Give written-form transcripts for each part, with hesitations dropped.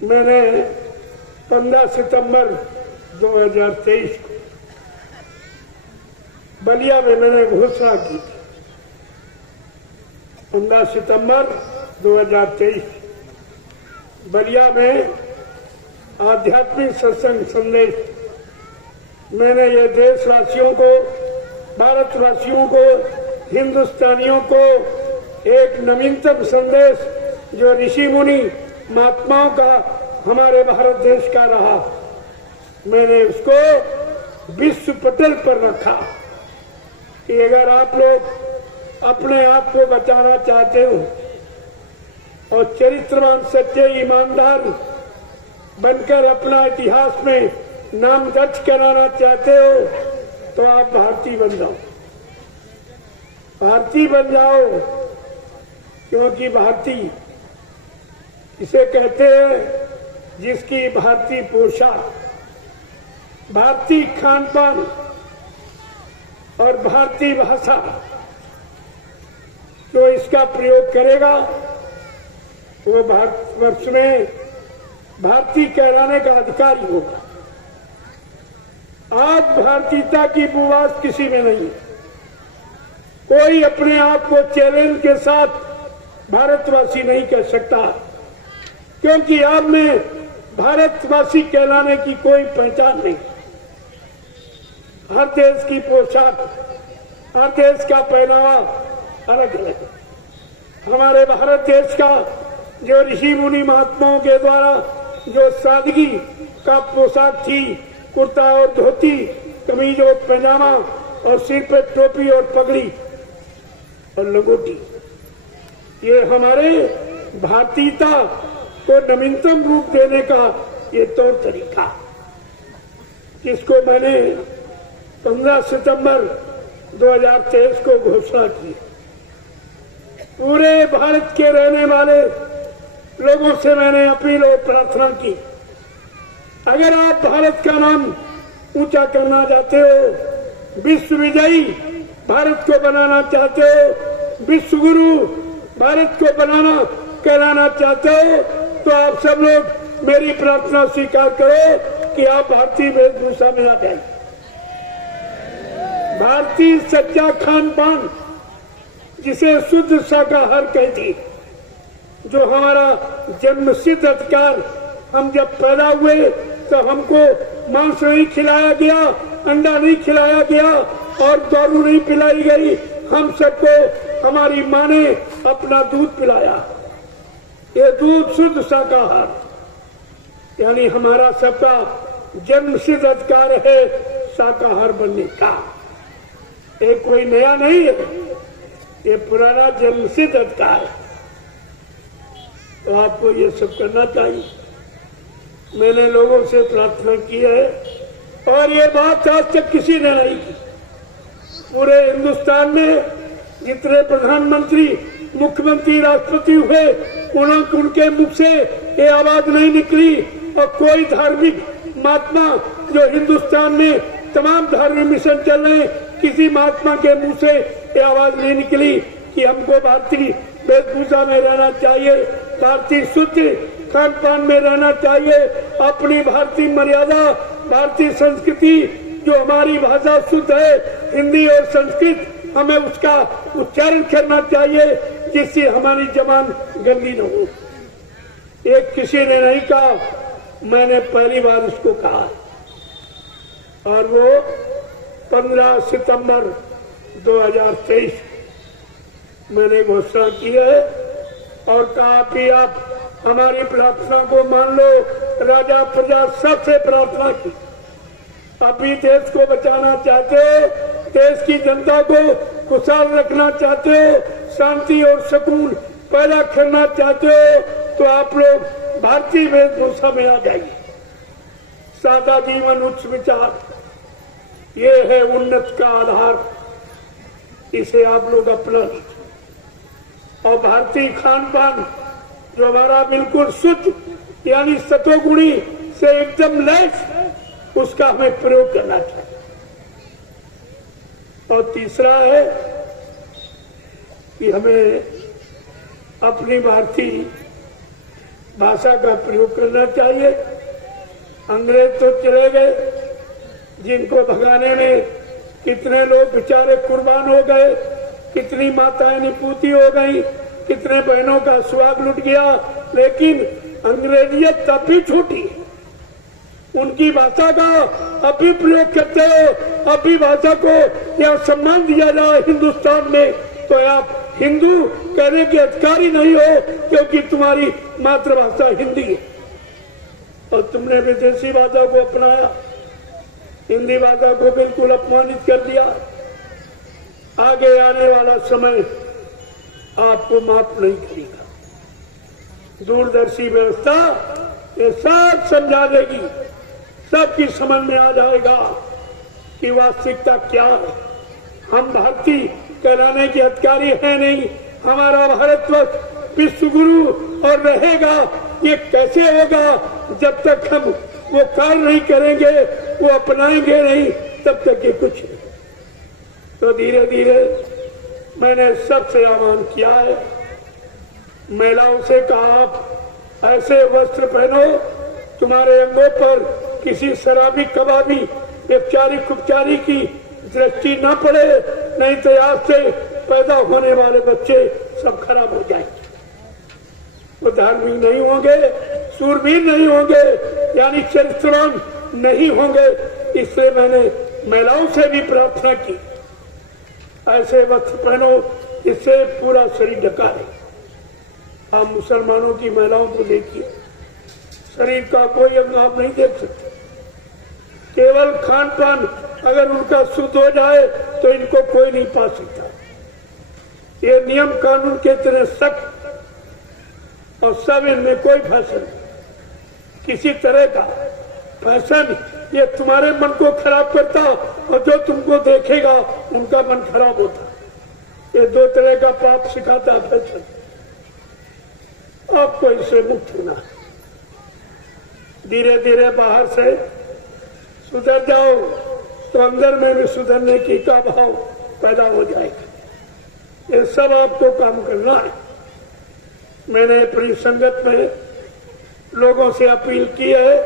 मैंने 15 सितंबर 2023 बलिया में मैंने घोषणा की थी। 15 सितंबर 2023 बलिया में आध्यात्मिक सत्संग संदेश मैंने ये देशवासियों को, भारतवासियों को, हिंदुस्तानियों को एक नवीनतम संदेश जो ऋषि मुनि महात्माओं का हमारे भारत देश का रहा, मैंने उसको विश्व पटल पर रखा कि अगर आप लोग अपने आप को बचाना चाहते हो और चरित्रवान, सच्चे, ईमानदार बनकर अपना इतिहास में नाम दर्ज कराना चाहते हो तो आप भारतीय बन जाओ, भारतीय बन जाओ। क्योंकि भारतीय इसे कहते हैं जिसकी भारतीय पोशाक, भारतीय खान पान और भारतीय भाषा जो इसका प्रयोग करेगा वो भारतवर्ष में भारतीय कहलाने का अधिकारी होगा। आज भारतीयता की बुवास किसी में नहीं है। कोई अपने आप को चैलेंज के साथ भारतवासी नहीं कह सकता, क्योंकि आप में भारतवासी कहलाने की कोई पहचान नहीं। हर देश की पोशाक, हर देश का पहनावा अलग अलग है। हमारे भारत देश का जो ऋषि मुनि महात्माओं के द्वारा जो सादगी का पोशाक थी, कुर्ता और धोती, कमीज और पैजामा और सिर पर टोपी और पगड़ी और लंगोटी, ये हमारे भारतीयता को नवीनतम रूप देने का ये तौर तरीका, जिसको मैंने 15 सितंबर 2023 को घोषणा की। पूरे भारत के रहने वाले लोगों से मैंने अपील और प्रार्थना की, अगर आप भारत का नाम ऊंचा करना चाहते हो, विश्व विजयी भारत को बनाना चाहते हो, विश्व गुरु भारत को कहलाना चाहते हो, तो आप सब लोग मेरी प्रार्थना स्वीकार करो कि आप भारतीय वेशभूषा में आ जाए। भारतीय सच्चा खान पान, जिसे शुद्ध शाकाहार कहती, जो हमारा जन्मसिद्ध अधिकार, हम जब पैदा हुए तो हमको मांस नहीं खिलाया गया, अंडा नहीं खिलाया गया और दारू नहीं पिलाई गई, हम सबको हमारी माँ ने अपना दूध पिलाया। ये दूध शुद्ध शाकाहार, यानी हमारा सबका जन्मसिद्ध अधिकार है शाकाहार बनने का। ये कोई नया नहीं है, ये पुराना जन्मसिद्ध अधिकार है। तो आपको ये सब करना चाहिए। मैंने लोगों से प्रार्थना की है और ये बात आज तक किसी ने नहीं की। पूरे हिंदुस्तान में जितने प्रधानमंत्री, मुख्यमंत्री, राष्ट्रपति हुए, उनके मुख से ये आवाज नहीं निकली और कोई धार्मिक महात्मा जो हिंदुस्तान में तमाम धार्मिक मिशन चल रहे, किसी महात्मा के मुंह से ये आवाज नहीं निकली कि हमको भारतीय वेशभूषा में रहना चाहिए, भारतीय शुद्ध खान पान में रहना चाहिए, अपनी भारतीय मर्यादा, भारतीय संस्कृति, जो हमारी भाषा शुद्ध है हिंदी और संस्कृत, हमें उसका उच्चारण करना चाहिए जिससे हमारी जबान गंदी न हो। ये किसी ने नहीं कहा, मैंने पहली बार इसको कहा और वो 15 सितंबर 2023 मैंने घोषणा की है और कहा कि आप हमारी प्रार्थना को मान लो। राजा प्रजा सबसे प्रार्थना की, अभी देश को बचाना चाहते हो, देश की जनता को खुशहाल रखना चाहते हो, शांति और सुकून पैदा करना चाहते हो, तो आप लोग भारतीय वेशभूषा में आ जाइए। सादा जीवन, उच्च विचार, ये है उन्नत का आधार, इसे आप लोग अपना लीजिए। और भारतीय खान पान जो हमारा बिल्कुल शुद्ध यानी सतोगुणी से एकदम लैस, उसका हमें प्रयोग करना चाहिए। और तीसरा है कि हमें अपनी भारतीय भाषा का प्रयोग करना चाहिए। अंग्रेज तो चले गए, जिनको भगाने में कितने लोग बेचारे कुर्बान हो गए, कितनी माताएं निपूती हो गई, कितने बहनों का सुहाग लुट गया, लेकिन अंग्रेजियत तब भी छूटी। उनकी भाषा का अभी प्रयोग करते हो, अभी भाषा को यहाँ सम्मान दिया जाए हिंदुस्तान में, तो आप हिंदू कहने के अधिकारी नहीं हो, क्योंकि तुम्हारी मातृभाषा हिंदी है और तुमने विदेशी भाषा को अपनाया, हिंदी भाषा को बिल्कुल अपमानित कर दिया। आगे आने वाला समय आपको माफ नहीं करेगा। दूरदर्शी व्यवस्था ये सब समझा देगी, सबकी समझ में आ जाएगा कि वास्तविकता क्या है। हम भारतीय कहलाने के अधिकारी है नहीं, हमारा भारतवर्ष विश्व गुरु और रहेगा। ये कैसे होगा? जब तक हम वो कार्य नहीं करेंगे, वो अपनाएंगे नहीं, तब तक ये कुछ नहीं। तो धीरे धीरे मैंने सबसे आह्वान किया है, महिलाओं से कहा आप ऐसे वस्त्र पहनो तुम्हारे अंगों पर किसी शराबी कबाबी व्यभिचारी कुपचारी की दृष्टि न पड़े, नहीं तो आज से पैदा होने वाले बच्चे सब खराब हो जाएंगे। वो धार्मिक नहीं होंगे, सूरवीर नहीं होंगे, यानी चरित्रवान नहीं होंगे। इसलिए मैंने महिलाओं से भी प्रार्थना की, ऐसे वस्त्र पहनो इससे पूरा शरीर ढका है। आप मुसलमानों की महिलाओं को देखिए, शरीर का कोई अंग आप नहीं देख सकते। केवल खान पान अगर उनका शुद्ध हो जाए तो इनको कोई नहीं पा सकता। ये नियम कानून के इतने सख्त, और सब इनमें कोई फैशन नहीं, किसी तरह का फैशन ये तुम्हारे मन को खराब करता और जो तुमको देखेगा उनका मन खराब होता। ये दो तरह का पाप सिखाता है फैशन। आपको इससे मुक्त होना है। धीरे धीरे बाहर से सुधर जाओ तो अंदर में भी सुधरने की का भाव पैदा हो जाएगा। ये सब आपको काम करना है। मैंने अपनी संगत में लोगों से अपील की है,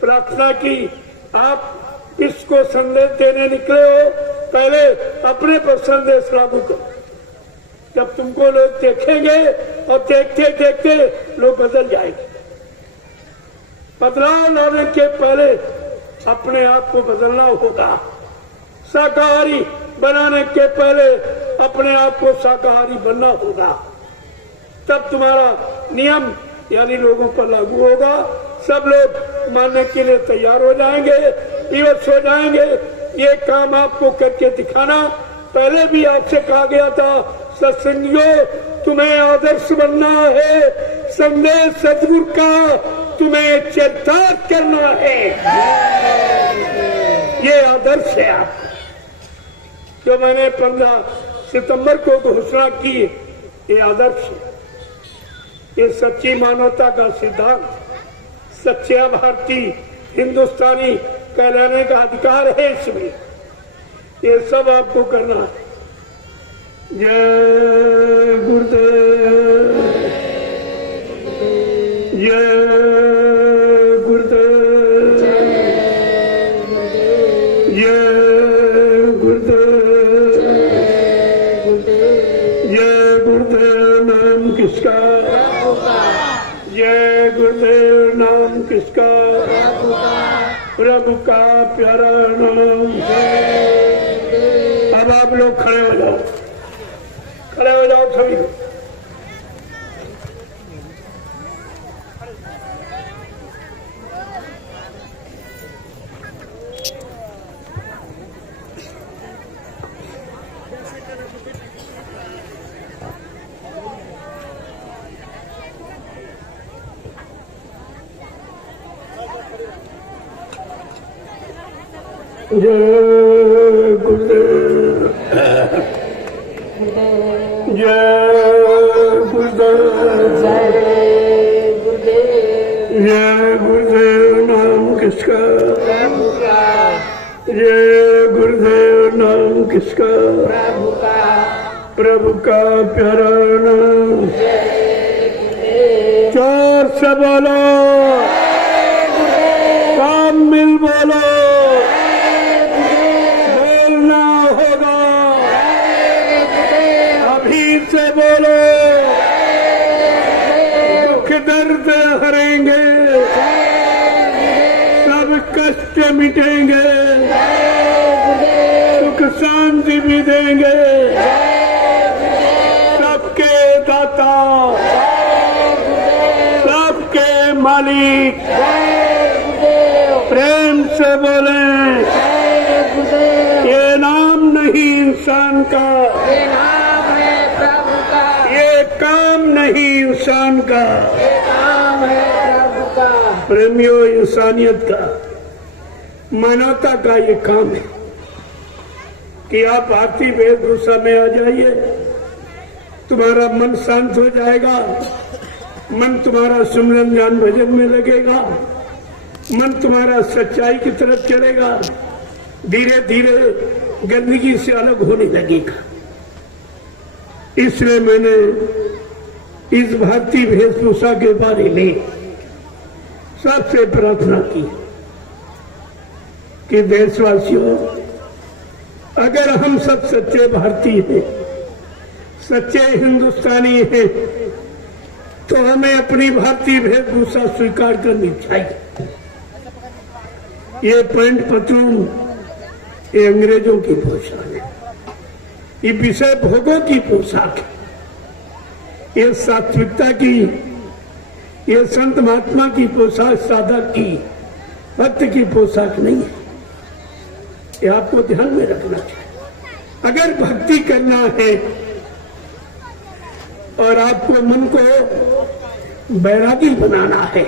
प्रार्थना की, आप इसको संदेश देने निकले हो, पहले अपने पर संदेश लागू करो। जब तुमको लोग देखेंगे और देखते देखते लोग बदल जाएंगे। बदलाव लाने के पहले अपने आप को बदलना होगा। शाकाहारी बनाने के पहले अपने आप को शाकाहारी बनना होगा, तब तुम्हारा नियम यानी लोगों पर लागू होगा। सब लोग मानने के लिए तैयार हो जाएंगे, विवश हो जाएंगे। ये काम आपको करके दिखाना। पहले भी आपसे कहा गया था, सत्संगियों तुम्हें आदर्श बनना है, संदेश सदगुरु का तुम्हें चरितार्थ करना है। ये आदर्श है आप जो मैंने 15 सितंबर को घोषणा की, ये आदर्श है। ये सच्ची मानवता का सिद्धांत, सच्चा भारतीय हिंदुस्तानी कहलाने का अधिकार है इसमें। ये सब आपको करना है। जय गुरुदेव, जय गुरुदेव, जय गुरुदेव, जय गुरुदेव। नाम किसका? जय गुरुदेव। नाम किसका? प्रभु का प्यारा नाम। अब आप लोग खड़े हो जाओ, खड़े हो जाओ सभी। जय गुरुदेव, जय गुरुदेव, जय गुरुदेव। नाम किसका? जय गुरुदेव। नाम किसका? प्रभु का प्यारा नाम। 4 से बोलो, काम मिल बोलो, बोलना होगा, अभी से बोलो, दुख दर्द हरेंगे, सब कष्ट मिटेंगे, सुख शांति भी देंगे, सबके दाता, सबके मालिक, प्रेम से बोले, ये नाम नहीं इंसान का, ये नाम है प्रभु का, ये काम नहीं इंसान का, ये काम है प्रभु का। प्रेमियों, इंसानियत का, मानवता का ये काम है कि आप भारतीय वेशभूषा में आ जाइए, तुम्हारा मन शांत हो जाएगा, मन तुम्हारा सुमिरन ध्यान भजन में लगेगा, मन तुम्हारा सच्चाई की तरफ चलेगा, धीरे धीरे गंदगी से अलग होने लगेगा। इसलिए मैंने इस भारतीय वेशभूषा के बारे में सबसे प्रार्थना की कि देशवासियों, अगर हम सब सच्चे भारतीय हैं, सच्चे हिंदुस्तानी हैं, तो हमें अपनी भारतीय वेशभूषा स्वीकार करनी चाहिए। ये पैंट पतलून ये अंग्रेजों की पोशाक है, ये विषय भोगों की पोशाक है, ये सात्विकता की, ये संत महात्मा की पोशाक, साधक की, भक्त की पोशाक नहीं है। ये आपको ध्यान में रखना चाहिए। अगर भक्ति करना है और आपको मन को बैरागी बनाना है,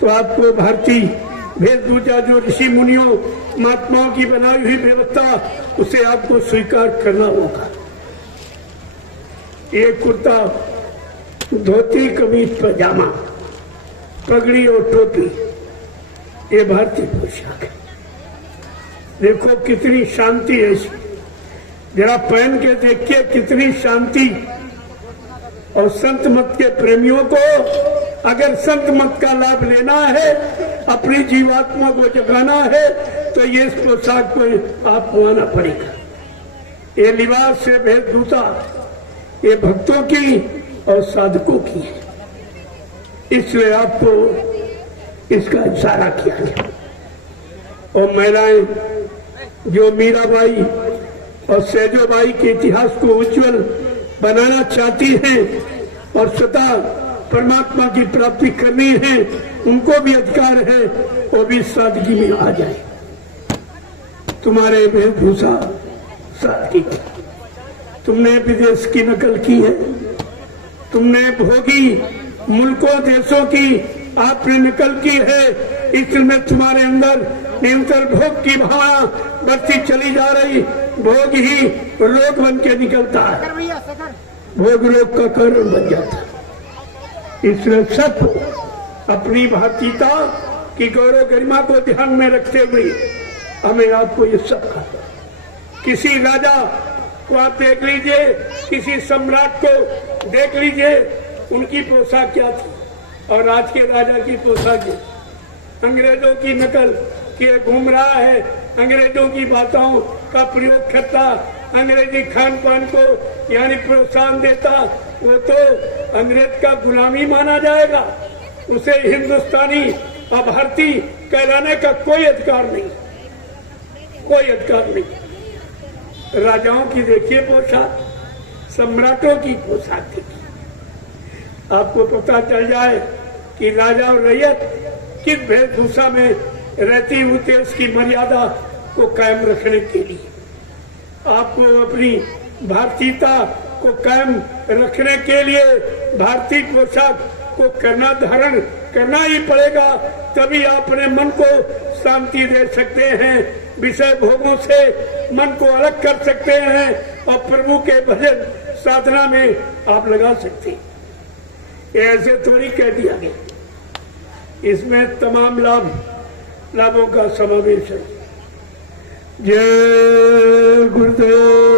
तो आपको भारतीय वेशभूषा जो ऋषि मुनियों महात्माओं की बनाई हुई व्यवस्था, उसे आपको स्वीकार करना होगा। ये कुर्ता, धोती, कमीज, पजामा, पगड़ी और टोपी, ये भारतीय पोशाक है। देखो कितनी शांति है इसमें, जरा पहन के देखिए कितनी शांति। और संत मत के प्रेमियों को अगर संत मत का लाभ लेना है, अपनी जीवात्मा को जगाना है, तो ये इस पोशाक को आपको आना पड़ेगा। ये लिबास से वेशभूषा ये भक्तों की और साधकों की है, इसलिए आपको इसका इशारा किया गया। और महिलाएं जो मीराबाई और सेजोबाई के इतिहास को उज्जवल बनाना चाहती हैं और स्वतः परमात्मा की प्राप्ति करनी है, उनको भी अधिकार है, वो भी सादगी में आ जाए। तुम्हारे वेशभूषा सादगी, तुमने विदेश की नकल की है, तुमने भोगी मुल्कों देशों की आपने नकल की है, इसमें तुम्हारे अंदर निरंतर भोग की भावना बढ़ती चली जा रही, भोग ही रोग बन के निकलता है, भोग रोग का कारण बन जाता है। इसलिए सब अपनी भारतीयता की गौरव गरिमा को ध्यान में रखते हुए हमें आपको ये सब करना। किसी राजा को आप देख लीजिए, किसी सम्राट को देख लीजिए, उनकी पोशाक क्या थी और आज के राजा की पोशाक अंग्रेजों की नकल किए घूम रहा है, अंग्रेजों की बातों का प्रयोग करता, अंग्रेजी खान पान को यानी प्रोत्साहन देता, वो तो अंग्रेज का गुलामी माना जाएगा। उसे हिंदुस्तानी और भारतीय कहलाने का कोई अधिकार नहीं, कोई अधिकार नहीं। राजाओं की देखिए पोशाक, सम्राटों की पोशाक देखिए, आपको पता चल जाए कि राजा और रैयत किस वेशभूषा में रहती हुई देश की मर्यादा को कायम रखने के लिए। आपको अपनी भारतीयता को कायम रखने के लिए भारतीय पोशाक को करना, धारण करना ही पड़ेगा, तभी आप अपने मन को शांति दे सकते हैं, विषय भोगों से मन को अलग कर सकते हैं और प्रभु के भजन साधना में आप लगा सकते हैं। ऐसे थोड़ी कह दिया गया, इसमें तमाम लाभों का समावेश है। जय गुरुदेव।